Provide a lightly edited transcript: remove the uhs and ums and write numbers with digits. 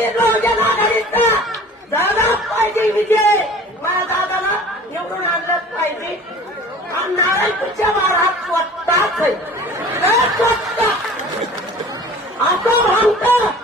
वंचित बहुजन आघाडीचा झालाच पाहिजे विजय. माझ्या दादाला निवडून आणलंच पाहिजे. आणि नारायणपूरच्या महाराज स्वतःच आहे, स्वतः असं म्हणतं